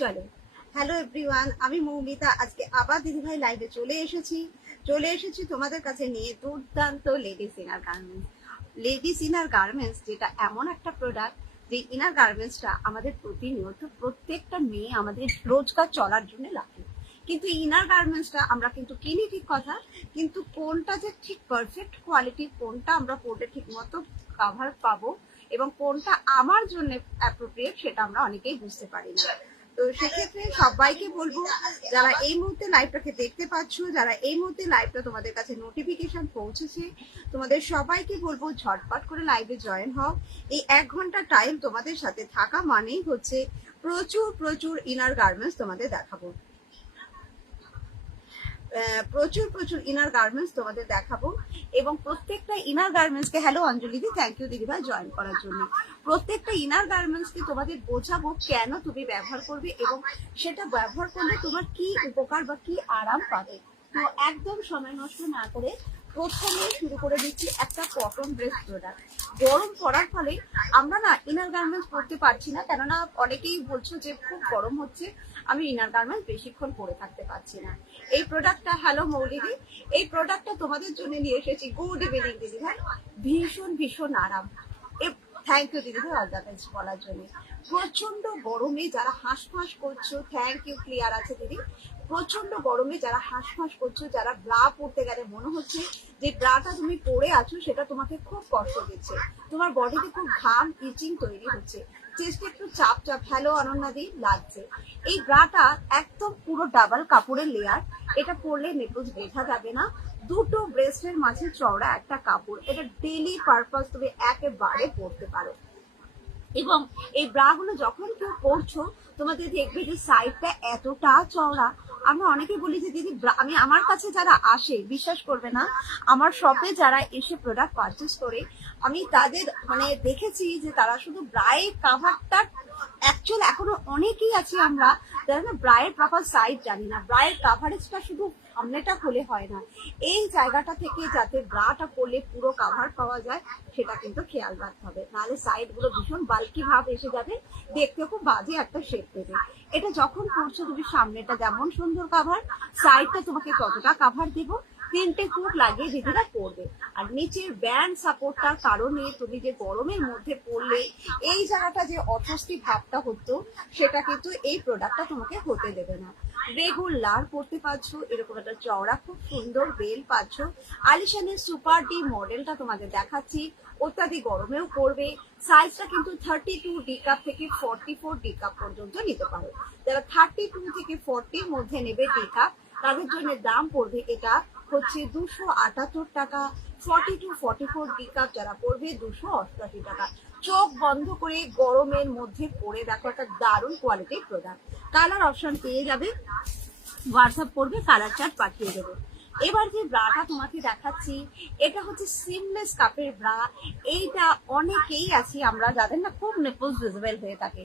চলো, hello everyone, আমি মৌমিতা। আজকে আবার দিদিভাই লাইভে চলে এসেছি তোমাদের কাছে নিয়ে দুর্দান্ত ladies inner garments. Ladies inner garments যেটা এমন একটা প্রোডাক্ট, যে ইনার গার্মেন্টসটা আমাদের প্রতিনিয়ত প্রত্যেকটা মেয়ে আমাদের রোজগার চলার জন্য লাগে। কিন্তু ইনার গার্মেন্টসটা আমরা কিন্তু কিনি ঠিক কথা, কিন্তু কোনটা যে ঠিক পারফেক্ট কোয়ালিটি, কোনটা আমরা পরলে ঠিক মতো কাভার পাবো এবং কোনটা আমার জন্য অ্যাপ্রোপ্রিয়েট, সেটা আমরা অনেকেই বুঝতে পারি না। তো সেক্ষেত্রে সবাইকে বলবো, যারা এই মুহূর্তে লাইভটাকে দেখতে পাচ্ছ, যারা এই মুহূর্তে লাইভটা তোমাদের কাছে নোটিফিকেশন পৌঁছেছে, তোমাদের সবাইকে বলবো ঝটপট করে লাইভে জয়েন হও। এই 1 ঘন্টা টাইম তোমাদের সাথে থাকা মানেই হচ্ছে প্রচুর প্রচুর ইনার গার্মেন্টস তোমাদের দেখাবো, প্রচুর ইনার গার্মেন্টস তোমাদের দেখাবো। এবং প্রত্যেকটা ইনার গার্মেন্টস কে, হ্যালো অঞ্জলি দি, থ্যাংক ইউ দিদিভাই জয়েন করার জন্য। প্রত্যেকটা ইনার গার্মেন্টস কে তোমাদের বোঝাবো কেন তুমি ব্যবহার করবে এবং সেটা ব্যবহার করলে তোমার কি উপকার বা কি আরাম পাবে। তো একদম সময় নষ্ট না করে প্রথমে শুরু করে দিচ্ছি একটা কটন ড্রেস প্রোডাক্ট। গরম পড়ার ফলে আমরা না ইনার গার্মেন্টস পরতে পারছি না, কেননা অনেকেই বলছো যে খুব গরম হচ্ছে, আমি ইনার গার্মেন্টস বেশিক্ষণ পরে থাকতে পারছি না। এই প্রোডাক্টটা, হ্যালো মৌলিদি, এই প্রোডাক্টটা তোমাদের জন্য নিয়ে এসেছি। গুড ইভিনিং দিদি ভাই, ভীষণ আরাম। থ্যাংক ইউ দিদি ভাই অল দ্য বেস্ট বলার জন্য। প্রচন্ড গরমে যারা হাঁসফাঁস করছো, থ্যাংক ইউ, ক্লিয়ার আছে দিদি। প্রচন্ড গরমে যারা হাঁসফাঁস করছো, যারা ব্রা পরতে গেলে মনে হচ্ছে যে ব্রাটা তুমি পরে আছো সেটা তোমাকে খুব কষ্ট দিচ্ছে, তোমার বডিতে খুব ঘাম ইচিং তৈরি হচ্ছে, চেস্টে একটু চাপ, হ্যালো অনন্যাদি, লাগছে। এই ব্রাটা একদম পুরো ডাবল কাপড়ের লেয়ার, এটা পরলে নেপলস বোঝা যাবে না। দুটো ব্রেস্টের মাঝে চওড়া একটা কাপড়, এটা ডেইলি পারপাস তুমি একেবারে পরতে পারো। এবং এই ব্রা গুলো যখন কেউ পরছো, তোমাদের দেখবে যে সাইডটা এতটা চওড়া। আমরা অনেকে বলি যে দিদি, আমি আমার কাছে যারা আসে, বিশ্বাস করবে না, আমার শপে যারা এসে প্রোডাক্ট পারচেস করে, আমি তাদের মানে দেখেছি যে তারা শুধু ব্রায়ের কাভারটা, অ্যাকচুয়াল এখনো অনেকেই আছি আমরা যারা না ব্রায়ের প্রপার সাইজ জানি না, ব্রায়ের কাভারেজটা শুধু সামনেটা খুলে হয় না, এই জায়গাটা থেকে যাতে ব্রাটা করলে পুরো কাভার পাওয়া যায় সেটা কিন্তু খেয়াল রাখতে হবে, নাহলে সাইড গুলো ভীষণ বাল্কি ভাব এসে যাবে, দেখতে খুব বাজে একটা শেপ দেবে। এটা যখন করছো তুমি, সামনেটা যেমন সুন্দর কাভার, সাইডটা তোমাকে ততটা কাভার দিব। 3টে হুক লাগিয়ে দিদিরা পরবে, আর নিচের ব্যান্ড সাপোর্টটার কারণে তুমি যে গরমের মধ্যে পরলে এই জায়গাটা যে অস্বস্তি ভাবটা হতো, সেটা কিন্তু এই প্রোডাক্টটা তোমাকে হতে দেবে না। রেগুলার পরতে পারছো, এরকম একটা চওড়া খুব সুন্দর বেল পাচ্ছ। আলিশানের সুপার ডি মডেলটা তোমাদের দেখাচ্ছি, অত্যাধিক গরমেও পরবে। সাইজটা কিন্তু 32 ডি কাপ থেকে 44 ডি কাপ পর্যন্ত নিতে পারো। যারা 32 থেকে 40 মধ্যে নেবে ডি কাপ, তাদের জন্য দাম পড়বে এটা হচ্ছে 278 টাকা। 42 44 ডি কাপ যারা পড়বে 288 টাকা। চোখ বন্ধ করে গরমের মধ্যে পরে দেখো, একটা দারুণ কোয়ালিটির প্রোডাক্ট। কালার অপশন পেয়ে যাবে, হোয়াটসঅ্যাপ করবে, কালার চার্ট পাঠিয়ে দেবো। এবার যে ব্রাটা তোমাকে দেখাচ্ছি, এটা হচ্ছে সিমলেস কাপের ব্রা। এইটা অনেকেই আছি আমরা যাদের না খুব নিপলস ভিজিবল হয়ে থাকে।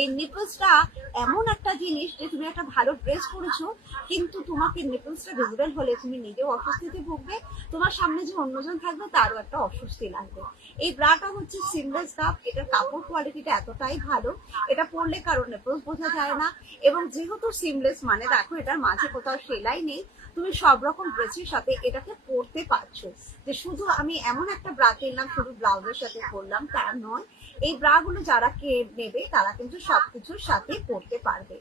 এই নিপলসটা এমন একটা জিনিস যে তুমি একটা ভালো ড্রেস পরেছো, কিন্তু তোমাকে নিপলসটা ভিজিবল হলে তুমি নিজেও অস্বস্তিতে ভুগবে, তোমার সামনে যে অন্যজন থাকবে তারও একটা অস্বস্তি লাগবে। এই ব্রাটা হচ্ছে সিমলেস কাপ, এটার কাপড় কোয়ালিটিটা এতটাই ভালো, এটা পরলে কারো নিপলস বোঝা যায় না। এবং যেহেতু সিমলেস মানে দেখো এটার মাঝে কোথাও সেলাই নেই, তুমি সব রকম ড্রেসের সাথে এটাকে পরতে পারছো। যে শুধু আমি এমন একটা ব্রা কিনলাম শুধু ব্লাউজের সাথে পরলাম তা নয়, এই ব্রা গুলো যারা নেবে তারা কিন্তু সবকিছুর সাথে পরতে পারবে।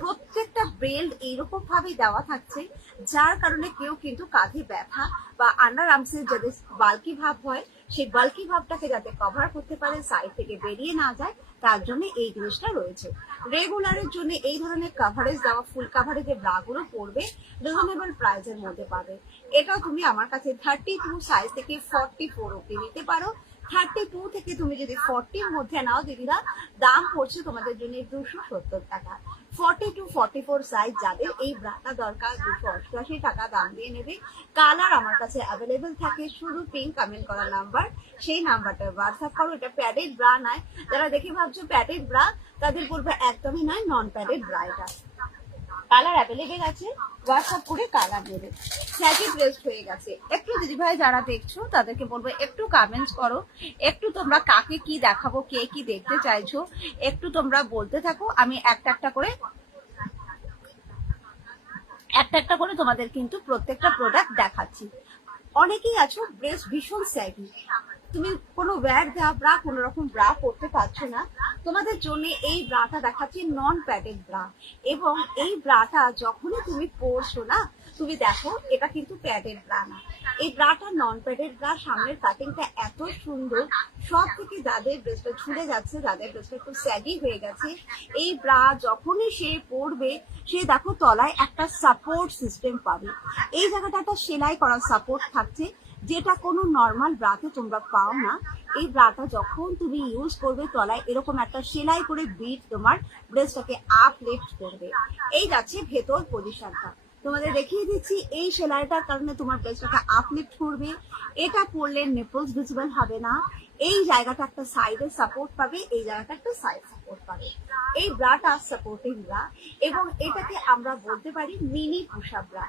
প্রত্যেকটা বেল্ট এইরকম ভাবে দেওয়া থাকছে, যার কারণে কেউ কিন্তু কাঁধে ব্যথা বা আন্ডার আর্মসের যাদের বাল্কি ভাব হয়, সেই বাল্কি ভাবটাকে যাতে কভার করতে পারে, সাইড থেকে বেরিয়ে না যায়, তার জন্য এই জিনিসটা রয়েছে। রেগুলারের জন্য এই ধরনের কাভারেজ দেওয়া ফুল কাভারেজের ব্রা গুলো পরবে, রিজনেবল প্রাইসের মধ্যে পাবে। এটাও তুমি আমার কাছে 32 সাইজ থেকে 44 অব্দি নিতে পারো। 32 থেকে তুমি যদি 40 মধ্যে নাও দিদিরা, দাম পড়ছে তোমাদের জন্য 270 টাকা। 42 44 সাইজ যাদের এই ব্রাটা দরকার 288 টাকা দাম দিয়ে নেবে। কালার আমার কাছে অ্যাভেলেবেল থাকে, শুধু পিঙ্ক কমেন্ট করা নাম্বার, সেই নাম্বারটা হোয়াটসঅ্যাপ করো। এটা প্যাডেড ব্রা নয়, যারা দেখে ভাবছো প্যাডেড ব্রা, তাদের বলবো একদমই নয়, নন প্যাডেড ব্রা এটা। কালার অ্যাভেলেবেল আছে, হোয়াটসঅ্যাপ করে কালার নেবে। স্যাটিক রেস্ট হয়ে গেছে। একটু দিদিভাই যারা দেখছো তাদেরকে বলবো একটু কমেন্টস করো, একটু তোমরা কাকে কি দেখাবো, কে কি দেখতে চাইছো, একটু তোমরা বলতে থাকো, আমি একটা একটা করে একটা একটা করে তোমাদের কিন্তু প্রত্যেকটা প্রোডাক্ট দেখাচ্ছি। অনেকেই আছো ব্রেস্ট ভীষণ স্যাগি, তুমি কোনো ওয়্যার দেওয়া ব্রা কোনো রকম ব্রা পরতে পারছো না, তোমাদের জন্য এই ব্রাটা দেখাচ্ছি নন প্যাডেড ব্রা। এবং এই ব্রাটা যখনই তুমি পরছো না, তুমি দেখো এটা কিন্তু প্যাডেড ব্রা না, এই ব্রাটা নন প্যাডেড ব্রা। সামনের কাটিংটা এত সুন্দর, সব থেকে যাদের ব্রেস্টটা ঝুলে যাচ্ছে, যাদের ব্রেস্টটা একটু স্যাগি হয়ে গেছে, এই ব্রা যখনই সে পরবে, সে দেখো তলায় একটা সাপোর্ট সিস্টেম পাবে। এই জায়গাটা একটা সেলাই করা সাপোর্ট থাকছে, যেটা কোনো নর্মাল ব্রাতে তোমরা পাও না। এই ব্রাটা যখন তুমি ইউজ করবে, তলায় এরকম একটা সেলাই করে বিট তোমার ব্রেস্টটাকে আপ লিফট করবে। এই যাচ্ছে ভেতর পজিশনটা, তোমাদের দেখিয়ে দিচ্ছি। এই সেলাইটার কারণে তোমার ব্রেস্টটাকে আপ লিফট করবে। এটা পরলে নিপলস ভিজিবল হবে না। এই জায়গাটা একটা সাইডে সাপোর্ট পাবে, এই জায়গাটা একটা সাইড সাপোর্ট পাবে। এই ব্রাটা সাপোর্টিং ব্রা, এবং এটাকে আমরা বলতে পারি মিনি পুশ-আপ ব্রা।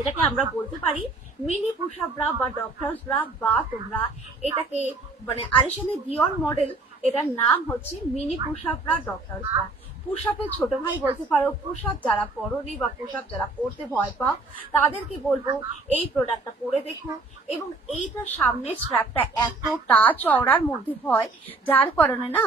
এটাকে আমরা বলতে পারি মিনি পুশ-আপ ব্রা বা ডক্টরস ব্রা, বা তোমরা এটাকে মানে আরিশানের ডিওর মডেল, এটার নাম হচ্ছে mini push up bra, doctors bra. পুশ-আপের ছোট ভাই বলতে পারো। পুশ-আপ যারা পরনি বা পুশ-আপ যারা পড়তে ভয় পাও, তাদেরকে বলবো এই প্রোডাক্টটা পরে দেখো। এবং এইটার সামনের স্ট্র্যাপটা এতটা চওড়ার মধ্যে হয়, যার কারণে না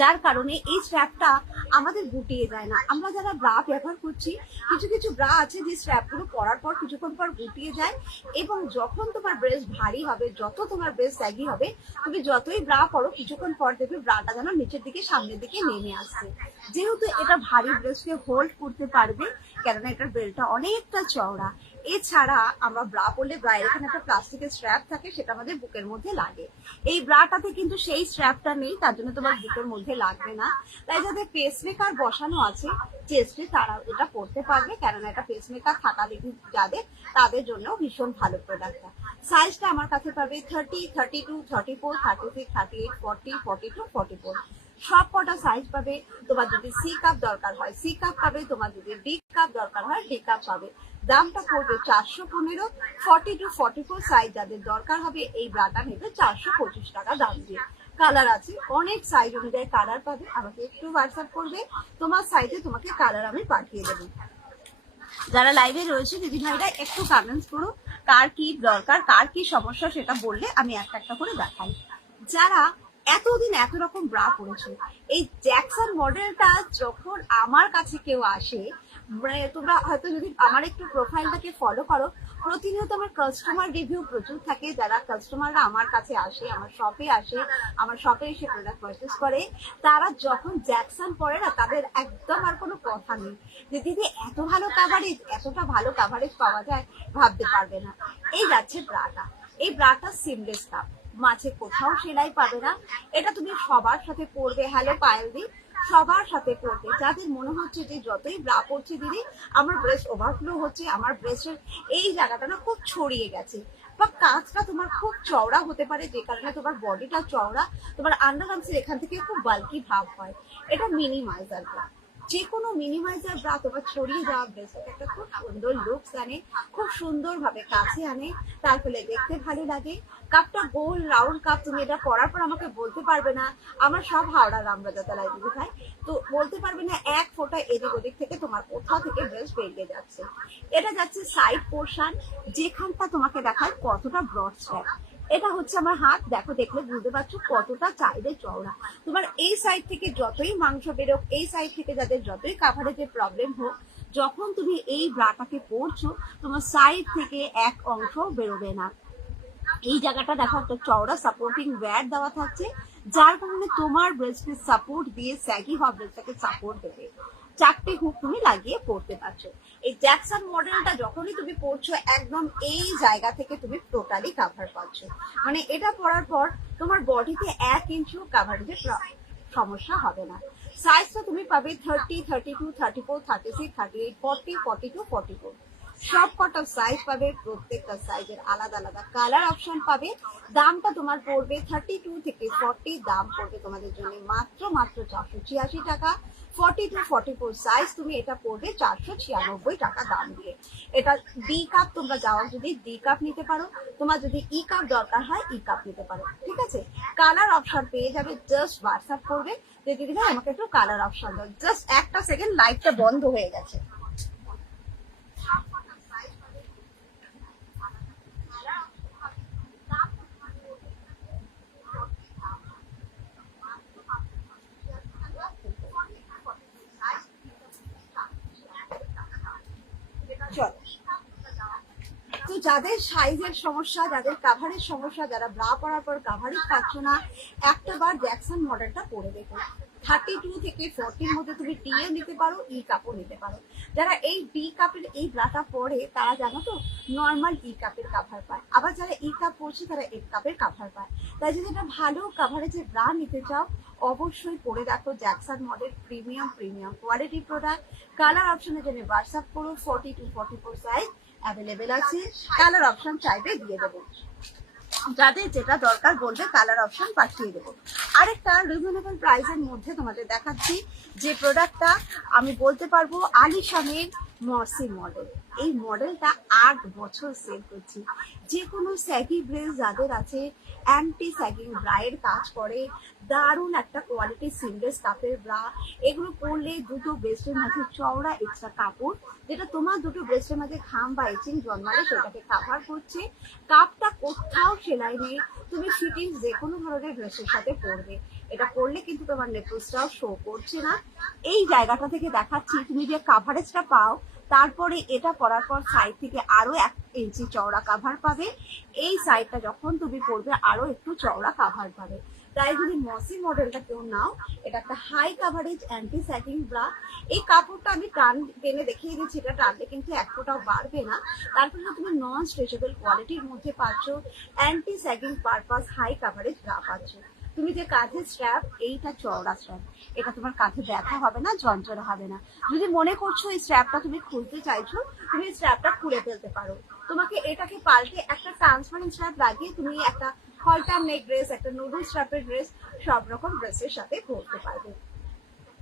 যার কারণে এই স্ট্র্যাপটা আমাদের গুটিয়ে যায় না। আমরা যারা ব্রা ব্যবহার করছি, কিছু কিছু ব্রা আছে যে স্ট্র্যাপগুলো পরার পর কিছুক্ষণ পর গুটিয়ে যায়, এবং যখন তোমার ব্রেস্ট ভারী হবে, যত তোমার ব্রেস্ট স্যাগি হবে, তুমি যতই ব্রা পরো, কিছুক্ষণ পর দেখবে ব্রাটা যেন নিচের দিকে সামনের দিকে নেমে আসছে। যেহেতু এটা ভারী ব্রেস্টকে হোল্ড করতে পারবে, কেননা এটার বেল্টটা অনেকটা চওড়া। এছাড়া আমরা ব্রা পরলে ব্রায়ের এখানে একটা প্লাস্টিকের স্ট্র্যাপ থাকে, সেটা আমাদের বুকের মধ্যে লাগে। এই ব্রাটাতে কিন্তু সেই স্ট্র্যাপটা নেই, তার জন্য তোমার বুকের মধ্যে লাগবে না। তাই যাদের পেসমেকার বসানো আছে চেস্টে, তারা এটা পরতে পারবে, কেননা এটা পেসমেকার থাকা দেখি যাদের, তাদের জন্য ভীষণ ভালো প্রোডাক্টটা। সাইজটা আমার কাছে পাবে 30, 32, 34, 36, 38, 40, 42, 44, সব কটা সাইজ পাবে। তোমার যদি সি কাপ দরকার হয় সি কাপ পাবে, তোমার যদি ডি কাপ দরকার হয় ডি কাপ পাবে। দামটা পড়বে 415। 40 to 44 সাইজ যাদের দরকার হবে, এই ব্রাটা নেবে 425 টাকা দাম দিয়ে। কালার আছে অনেক, সাইজ অনুযায়ী কালার পাবে। আমাকে একটু হোয়াটসঅ্যাপ করবে, তোমার সাইজে তোমাকে কালার আমি পাঠিয়ে দেবো। যারা লাইভে রয়েছে দিদি ভাইরা, একটু কমেন্টস করো, কার কি দরকার, কার কি সমস্যা, সেটা বললে আমি একটা একটা করে দেখাই। যারা এতদিন এত রকম ব্রা পরেছে, এই জ্যাকসন মডেলটা যখন আমার কাছে কেউ আসে, মানে তোমরা হয়তো যদি আমার একটু প্রোফাইলটাকে ফলো করো, প্রতিনিয়ত আমার কাস্টমার রিভিউ প্রচুর থাকে। যারা কাস্টমাররা আমার কাছে আসে, আমার শপে আসে, আমার শপে এসে প্রোডাক্ট পারচেস করে, তারা যখন জ্যাকসন পরে না, তাদের একদম আর কোনো কথা নেই যে দিদি এত ভালো কাভারেজ, এতটা ভালো কাভারেজ পাওয়া যায়, ভাবতে পারবে না। এই যাচ্ছে ব্রাটা, এই ব্রাটা সিমলেস কাপ, মাঝে কোথাও সেলাই পাবে না। এটা তুমি সবার সাথে পরবে। হ্যালো পায়েল দি, সবার সাথে পরবে। যাদের মনে হচ্ছে যে যতই ব্রা পরছি দিদি, আমার ব্রেস্ট ওভারফ্লো হচ্ছে, আমার ব্রেস্টের এই জায়গাটা না খুব ছড়িয়ে গেছে, বা কাঁচটা তোমার খুব চওড়া হতে পারে, যে কারণে তোমার বডিটা চওড়া, তোমার আন্ডারআর্মসের এখান থেকে খুব বাল্কি ভাব হয়, এটা মিনিমাইজার ব্রা। যে কোনো মিনিমাইজার ব্রা তোমার ছড়িয়ে যাওয়া ব্রেস্টটাকে একটা খুব সুন্দর লুকস আনে, খুব সুন্দর ভাবে কাছে আনে, তার ফলে দেখতে ভালো লাগে। কাপটা গোল রাউন্ড কাপ, তুমি এটা পরার পর আমাকে বলতে পারবে না, আমার সব হাওড়া রামরাজাতলায় দিদি ভাই, তো বলতে পারবে না এক ফোঁটা এদিক ওদিক থেকে তোমার কোথাও থেকে ব্রেস্ট বেরিয়ে যাচ্ছে। এটা যাচ্ছে সাইড পোর্শন, যেখানটা তোমাকে দেখায় কতটা ব্রড স্ট্র্যাপ। এটা হচ্ছে আমার হাত, দেখো, দেখলে বুঝতে পারছো কতটা চাইলে চওড়া। তোমার এই সাইড থেকে যতই মাংস বেরোক, এই সাইড থেকে যাদের যতই কাভারেজের প্রবলেম হোক, যখন তুমি এই ব্রাটাকে পরছো, তোমার সাইড থেকে এক অংশ বেরোবে না। এই জায়গাটা দেখো একটা চওড়া সাপোর্টিং ওয়্যার দেওয়া থাকছে, যার কারণে তোমার ব্রেস্টকে সাপোর্ট দিয়ে স্যাগি হওয়া ব্রেস্টটাকে সাপোর্ট দেবে। 4টে হুক তুমি লাগিয়ে পড়তে পারছো। এই জ্যাকসন মডেলটা যখনই তুমি পড়ছো, একদম এই জায়গা থেকে তুমি টোটালি কাভার পাচ্ছ। মানে এটা পরার পর তোমার বডিতে 1 ইঞ্চিও কাভারেজের সমস্যা হবে না। সাইজটা তুমি পাবে 30, 32, 34, 36, 38, 40, 42, 44। সব কটা সাইজ পাবে, প্রত্যেকটা সাইজের আলাদা আলাদা কালার অপশন পাবে। দামটা তোমার পড়বে 32 থেকে 40, দাম পড়বে তোমাদের জন্য মাত্র মাত্র 486 টাকা। 40 to 44 সাইজ তুমি এটা পড়বে 496 টাকা দাম দিয়ে। এটা ডি কাপ, তোমরা যাও যদি ডি কাপ নিতে পারো, তোমার যদি ই কাপ দরকার হয় ই কাপ নিতে পারো, ঠিক আছে। কালার অপশন পেয়ে যাবে, জাস্ট হোয়াটসঅ্যাপ করবে যে দিদি ভাই আমাকে একটু কালার অপশন দাও। জাস্ট একটা সেকেন্ড, লাইটটা বন্ধ হয়ে গেছে। চলো, তো যাদের সাইজের সমস্যা, যাদের কাভারের সমস্যা, যারা ব্রা পরার পর কাভারেজ পাচ্ছ না, একটা বার জ্যাকসন মডেলটা পরে দেখো। 32 থেকে 40 মধ্যে তুমি টিও নিতে পারো, ই কাপও নিতে পারো। যারা এই ডি কাপের এই ব্রাটা পরে তারা জানো তো নর্মাল ই কাপের কাভার পায়, আবার যারা ই কাপ পরছে তারা এফ কাপের কাভার পায়। তাই যদি একটা ভালো কাভারেজের ব্রা নিতে চাও অবশ্যই পরে দেখো Jackson model, premium premium quality product. Colour অপশনের জন্য হোয়াটসঅ্যাপ করো, 40 to 44 সাইজ অ্যাভেলেবেল আছে। কালার অপশন চাইবে দিয়ে দেবো, যাদের যেটা দরকার বলবে কালার অপশন পাঠিয়ে দেবো। আরেকটা রিজনেবল প্রাইসের মধ্যে তোমাদের দেখাচ্ছি যে প্রোডাক্টটা আমি বলতে পারবো আলিশানের মর্সি মডেল। এই মডেলটা 8 বছর সেল করছি। যে কোনো স্যাগি ড্রেস যাদের আছে, অ্যান্টি স্যাগিং ব্রায়ের কাজ করে, দারুণ একটা কোয়ালিটি সিমলেস কাপের ব্রা। এগুলো পরলে দুটো ব্রেস্টের মাঝে চওড়া এক্সট্রা কাপড়, যেটা তোমার দুটো ব্রেস্টের মাঝে ঘাম বা ইচিং জন্মালে সেটাকে কাভার করছে। কাপটা কোথাও সেলাই নেই, তুমি ফিটিং যে কোনো ধরনের ড্রেসের সাথে পরবে। এটা পরলে কিন্তু তোমার নেকলেসটাও শো করছে না। এই জায়গাটা থেকে দেখাচ্ছি তুমি যে কাভারেজটা পাও, তারপরে এটা পরার পর সাইড থেকে আরো 1 ইঞ্চি চওড়া কাভার পাবে। এই সাইডটা যখন তুমি পরবে আরো একটু চওড়া কাভার পাবে। তাই যদি মসি মডেলটা কেউ নাও, এটা একটা high coverage anti sagging bra. এই কাপড়টা আমি টান টেনে দেখিয়ে দিচ্ছি, এটা টানলে কিন্তু এক ফোঁটাও বাড়বে না। তারপরে তুমি নন স্ট্রেচেবল কোয়ালিটির মধ্যে পাচ্ছ, anti sagging purpose high coverage bra পাচ্ছ। তুমি যে কাঁধে স্ট্র্যাপ, এইটা চওড়া স্ট্র্যাপ, এটা তোমার কাঁধে ব্যথা হবে না, যন্ত্রণা হবে না। যদি মনে করছো এই স্ট্র্যাপটা তুমি খুলতে চাইছো, তুমি এই স্ট্র্যাপটা খুলে ফেলতে পারো। তোমাকে এটাকে পাল্টে একটা ট্রান্সপারেন্ট স্ট্র্যাপ লাগিয়ে তুমি একটা হলটার নেক ড্রেস, একটা নুডল স্ট্র্যাপের ড্রেস, সব রকম ড্রেসের সাথে পরতে পারবে।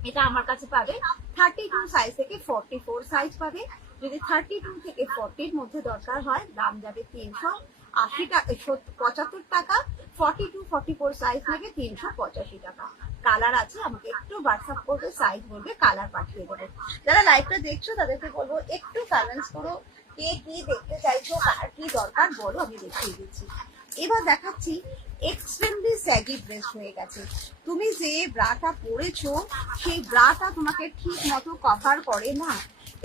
এটা আমার কাছে পাবে 32 সাইজ থেকে 44 সাইজ পাবে। যদি 32 থেকে 40 মধ্যে দরকার হয় দাম যাবে 380 টাকা, 75 টাকা। 42 44 সাইজ লাগে 385 টাকা। কালার আছে, আমাকে একটু হোয়াটসঅ্যাপ করবে, সাইজ বলবে, কালার পাঠিয়ে দেবে। যারা লাইভটা দেখছো তাদেরকে বলবো একটু কমেন্টস করো, কে কি দেখতে চাইছো, কার কি দরকার বলো, আমি দেখিয়ে দিচ্ছি। এবার দেখাচ্ছি এক্সট্রিমলি স্যাগি ড্রেস হয়ে গেছে। তুমি যে ব্রাটা পরেছো সেই ব্রাটা তোমাকে ঠিক মতো কভার করে না,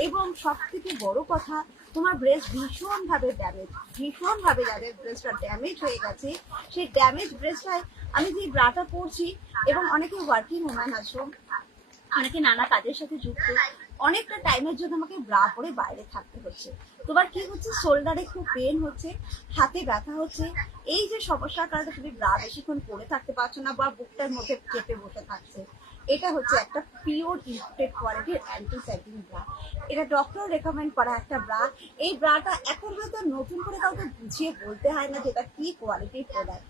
এবং সব থেকে বড় কথা তোমার ব্রেস্ট ভীষণ ভাবে ড্যামেজ, ভীষণ ভাবে যাদের ব্রেস্টটা ড্যামেজ হয়ে গেছে, সেই ড্যামেজ ব্রেস্টটায় আমি যে ব্রাটা পরছি, এবং অনেকে ওয়ার্কিং ওম্যান আছো, অনেকে নানা কাজের সাথে যুক্ত, অনেকটা টাইমের জন্য আমাকে ব্রা পরে বাইরে থাকতে হচ্ছে। তোমার কি হচ্ছে, শোল্ডারে খুব পেন হচ্ছে, হাতে ব্যথা হচ্ছে। এই যে সমস্যার কারণে তুমি ব্রা বেশিক্ষণ পরে থাকতে পারছো না, বা বুকটার মধ্যে চেপে বসে থাকছে, এটা হচ্ছে একটা পিওর ইম্পোর্টেড কোয়ালিটির অ্যান্টি স্যাগিং ব্রা। এটা ডক্টর রেকমেন্ড করা একটা ব্রা। এই ব্রাটা এখন হয়তো নতুন করে কাউকে বুঝিয়ে বলতে হয় না যেটা কি কোয়ালিটির প্রোডাক্ট।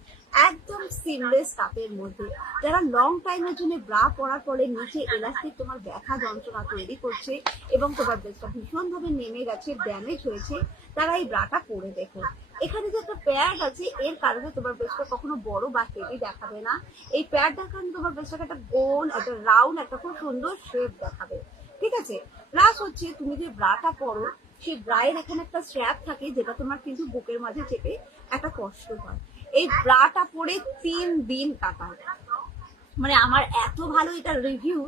একদম সিমলেস কাপের মধ্যে, যারা লং টাইমের জন্য ব্রা পরার পরে নিচে এলাস্টিক তোমার ব্যথা যন্ত্রণা তৈরি করছে, এবং তোমার ব্রেস্টটা ভীষণ ভাবে নেমে গেছে, ড্যামেজ হয়েছে, তারা এই ব্রাটা পরে দেখো। এখানে যে একটা প্যাড আছে, এর কারণে তোমার ব্রেস্টটা কখনো বড় বা হেভি দেখাবে না। এই প্যাডটার কারণে তোমার ব্রেস্টটাকে একটা গোল, একটা রাউন্ড, একটা খুব সুন্দর শেপ দেখাবে, ঠিক আছে। প্লাস হচ্ছে তুমি যে ব্রাটা পরো, সেই ব্রায়ের এখানে একটা স্ট্র্যাপ থাকে, যেটা তোমার কিন্তু বুকের মাঝে চেপে একটা কষ্ট হয়। এই ব্রাটা পরে 3 দিন কাটায়, মানে আমার এত ভালো এটা রিভিউ।